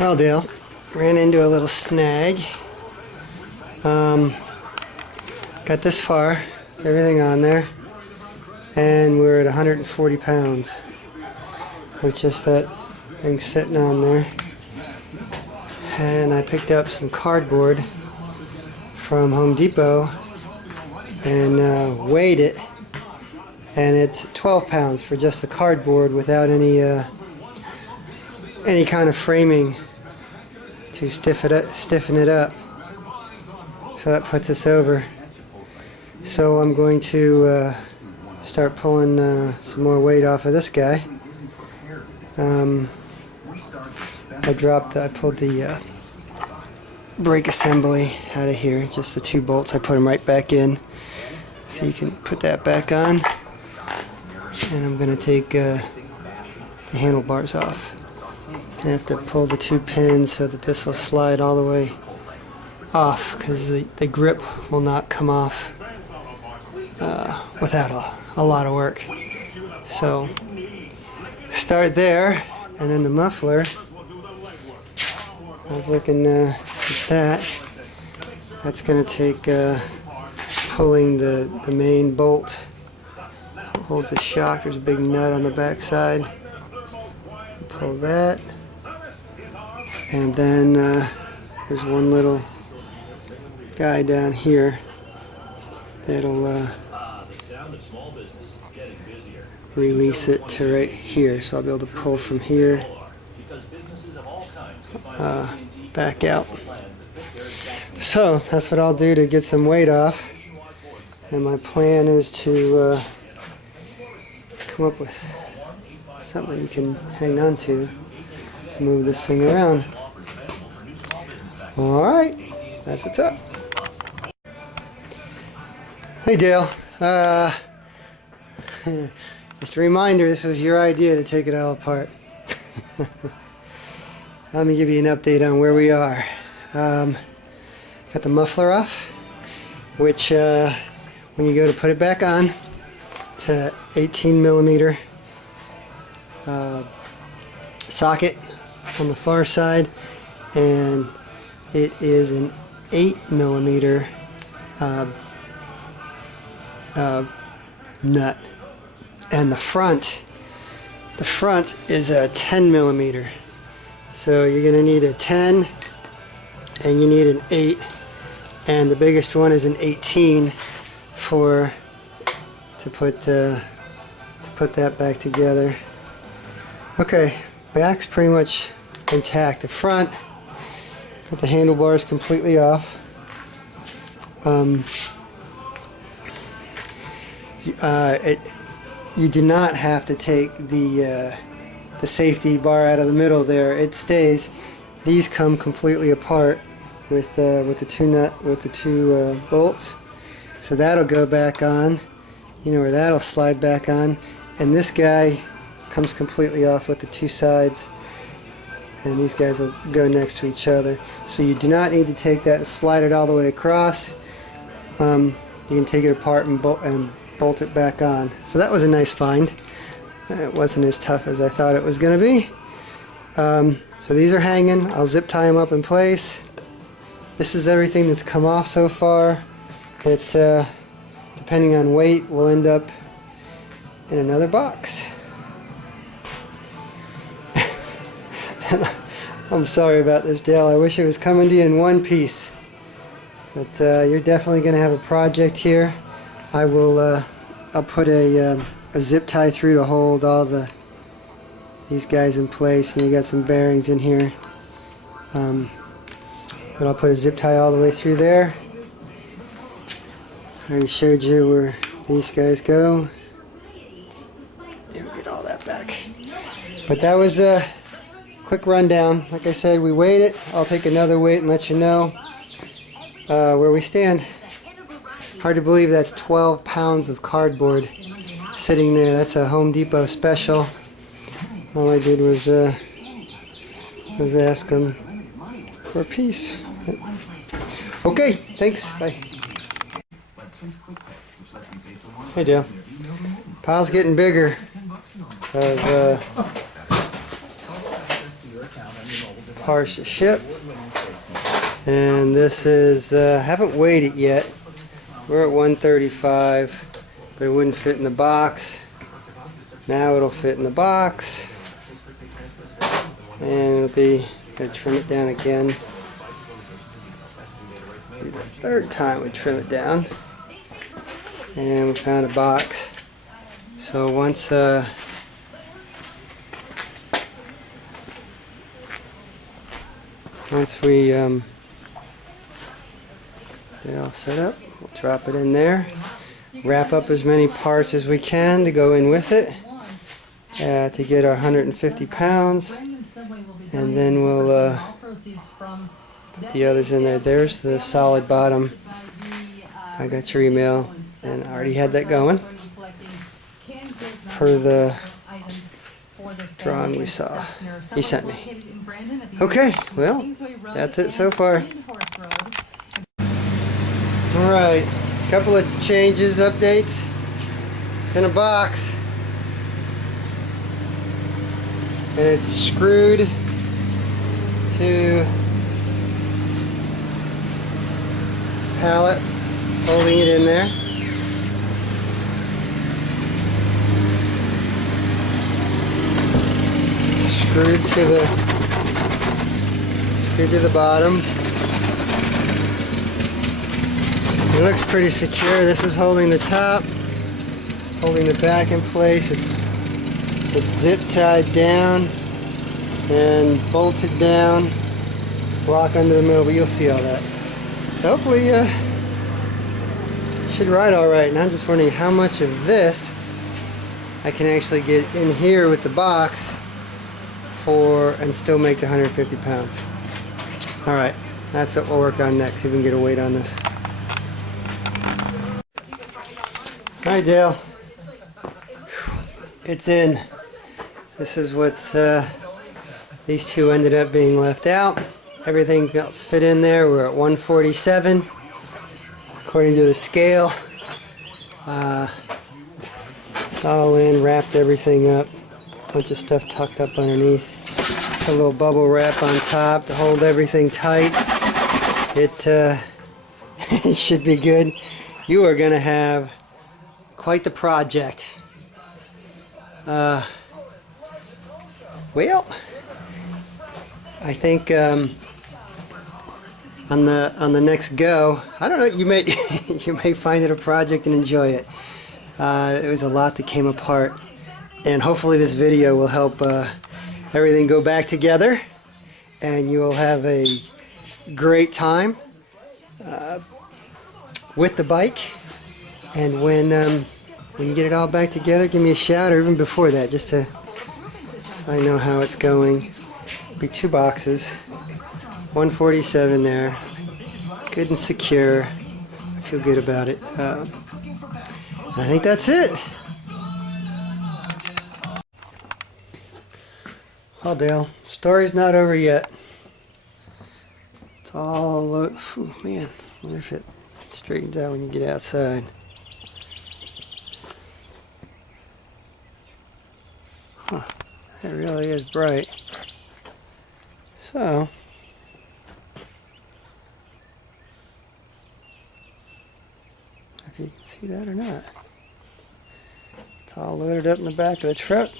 Well, Dale, ran into a little snag. Got this far, everything on there, and we're at 140 pounds with just that thing sitting on there. And I picked up some cardboard from Home Depot and weighed it, and it's 12 pounds for just the cardboard without any kind of framing to stiffen it up. So that puts us over. So I'm going to start pulling some more weight off of this guy. I pulled the brake assembly out of here, just the two bolts. I put them right back in, so you can put that back on. And I'm going to take the handlebars off. I have to pull the two pins so that this will slide all the way off, because the grip will not come off without a lot of work. So start there, and then the muffler. I was looking at that. That's going to take pulling the main bolt. It holds the shock. There's a big nut on the back side. Pull that. And then there's one little guy down here that'll release it to right here. So I'll be able to pull from here back out. So that's what I'll do to get some weight off. And my plan is to come up with something you can hang on to move this thing around. Alright, that's what's up. Hey Dale, just a reminder, this was your idea to take it all apart. Let me give you an update on where we are. Got the muffler off, which when you go to put it back on, it's a 18 millimeter socket on the far side, and it is an 8 millimeter nut, and the front is a 10 millimeter. So you're going to need a 10, and you need an 8, and the biggest one is an 18 to put that back together. Okay, back's pretty much intact. The front, got the handlebars completely off. You do not have to take the safety bar out of the middle there. It stays. These come completely apart with the two bolts. So that'll go back on. You know where that'll slide back on. And this guy comes completely off with the two sides, and these guys will go next to each other. So you do not need to take that and slide it all the way across. You can take it apart and bolt it back on. So that was a nice find. It wasn't as tough as I thought it was going to be. So these are hanging. I'll zip tie them up in place. This is everything that's come off so far. It, depending on weight, will end up in another box. I'm sorry about this, Dale. I wish it was coming to you in one piece. But you're definitely going to have a project here. I will. I'll put a zip tie through to hold all these guys in place, and you got some bearings in here. But I'll put a zip tie all the way through there. I already showed you where these guys go. You'll get all that back. But that was a quick rundown. Like I said, we weighed it. I'll take another weight and let you know where we stand. Hard to believe that's 12 pounds of cardboard sitting there. That's a Home Depot special. All I did was ask them for a piece. Okay, thanks. Bye. Hey, Joe. Pile's getting bigger of parts to ship. And this is, haven't weighed it yet. We're at 135, but it wouldn't fit in the box. Now it'll fit in the box. And it'll be, gonna trim it down again. Be the third time we trim it down. And we found a box. So once we get it all set up, we'll drop it in there. Wrap up as many parts as we can to go in with it to get our 150 pounds. And then we'll put the others in there. There's the solid bottom. I got your email and I already had that going per the drawing we saw you sent me. Okay, well, that's it so far. Alright, a couple of changes, updates. It's in a box. And it's screwed to pallet, holding it in there. Screwed to the bottom. It looks pretty secure. This is holding the top, holding the back in place. It's zip tied down and bolted down. Block under the middle, but you'll see all that. So hopefully, should ride all right. And I'm just wondering how much of this I can actually get in here with the box and still make the 150 pounds. All right, that's what we'll work on next. See if we can get a weight on this. All right, Dale. It's in. This is what's, these two ended up being left out. Everything else fit in there. We're at 147 according to the scale. It's all in, wrapped everything up. Bunch of stuff tucked up underneath. A little bubble wrap on top to hold everything tight. It, it should be good. You are gonna have quite the project. Well, I think on the next go, I don't know. You may you may find it a project and enjoy it. There was a lot that came apart, and hopefully this video will help everything go back together, and you will have a great time with the bike. And when you get it all back together, give me a shout, or even before that, just so I know how it's going. It'll be 2 boxes, 147 there, good and secure. I feel good about it. And I think that's it. Well, Dale, story's not over yet. It's all, man, I wonder if it straightens out when you get outside. Huh, it really is bright. So, if you can see that or not. It's all loaded up in the back of the truck.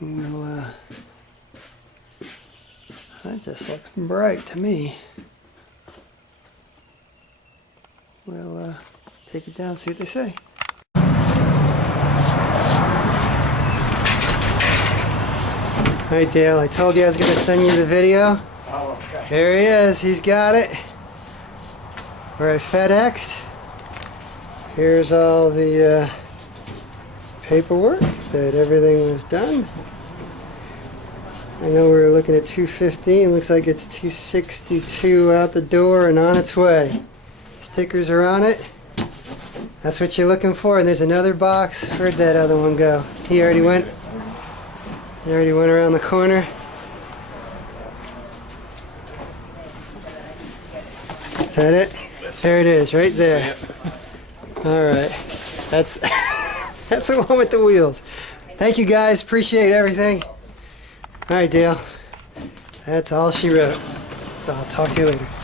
We'll, that just looks bright to me. We'll take it down and see what they say. Alright, Dale, I told you I was going to send you the video. Oh, okay. There he is, he's got it. We're at FedEx. Here's all the paperwork that everything was done. I know we were looking at 215. Looks like it's 262 out the door and on its way. Stickers are on it. That's what you're looking for. And there's another box. Where'd that other one go? He already went. He already went around the corner. Is that it? There it is, right there. All right. That's that's the one with the wheels. Thank you guys. Appreciate everything. All right, Dale. That's all she wrote. I'll talk to you later.